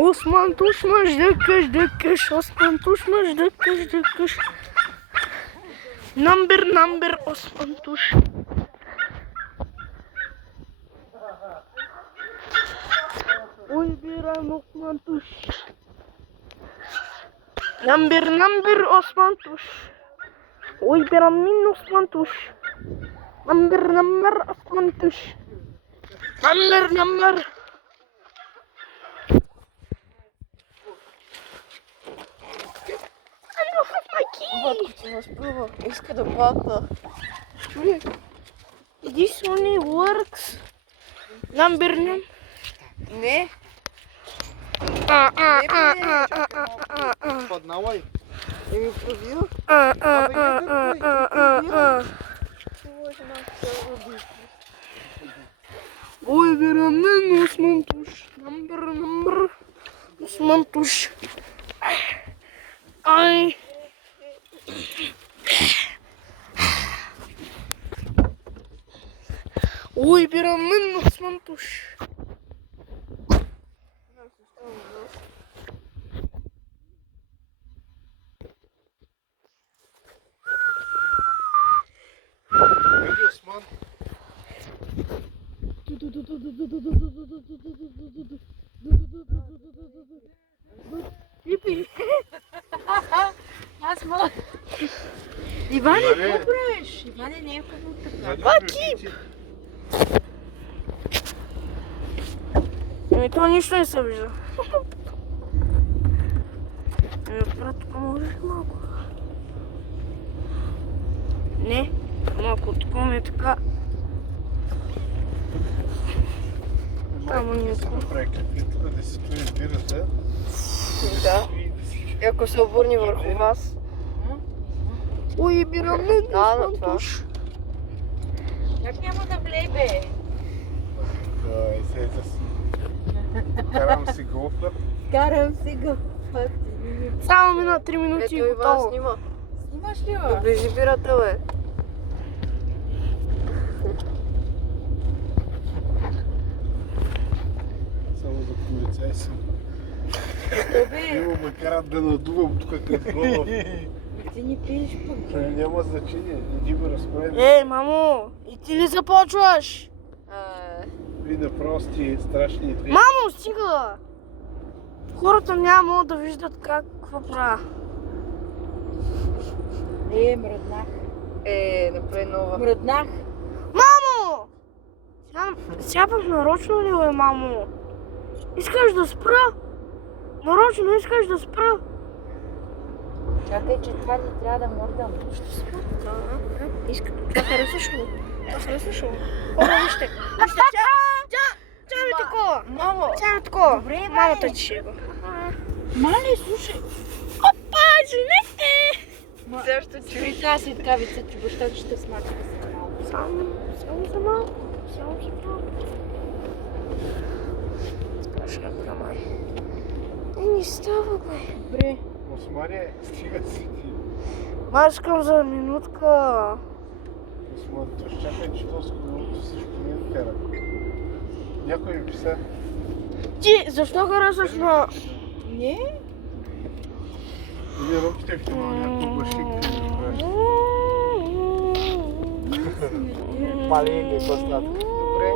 Osman Tuşmaş döküş Osman Tuşmaş döküş. Number Osman Tuş. Oy bir an Osman Tuş. Number Osman Tuş. Oy bir an min Osman Tuş. Number Osman Tuş. Number. Иска да плакна. Човек. This only works. Number. Не. Поднавай. Еми пробил. Ой, верамен Осман Туш. Number Осман Туш. Ай. Ой, верамен Осман Туш. Хайде, Осман. Аз мога. Иване, какво правиш? Иване, не е хубаво така. Ваки! Еми, това нищо не се вижда. Еми, отпред тук можеш малко. Не, малко тук е така. Само не Се направи клипи тук да си чуеш бирата. Да. И ако се обърне върху вас. Ой, бирамен, Да, Осман това. Туш. Как няма да влей, бе? Ай, сега си. Карам си гофър. Карам си го. Само мина 3 минути и Ето Иван готово. снима. Снимаш ли, бе? Доближи бирата, бе. Само за полицай съм. Бе, Има ме карат да надувам тук като гола. ти не пиеш пък. Няма значение. Иди ме разправи. Ей, мамо, и ти ли започваш? Ви на прости, страшни две. Мамо, стига! Хората няма да виждат какво правя. Мръднах. Направи нова. Мръднах. Мамо! Сега пък нарочно ли е, мамо? Искаш да спра? Нарочно искаш да спра? Чакай, че това не трябва да мърдам. Ще спра. Иска. Това харесваш ли? Това харесваш ли? О, вижте. Вижте, тя ми такова. Мамо. Тя ми такова. Добре, бе. Мамата ти ще го. Мали, слушай. Опа, женете! Защо чури тази светкавица, че баща ти ще смачка с малко. Само за малко. Само за малко. Ще я промай. Не става, бе. Добре. Османе, стига си ти. Мачкам за минутка. Осман, то чакай, че то скорото също не е вкара. Някой ми писа. Ти, защо харесваш на... Не? Или роките в това някой башик да ми правиш. Паление, по-сладко. Добре.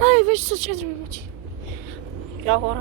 Ай, вече са 4 минути. Тя хора.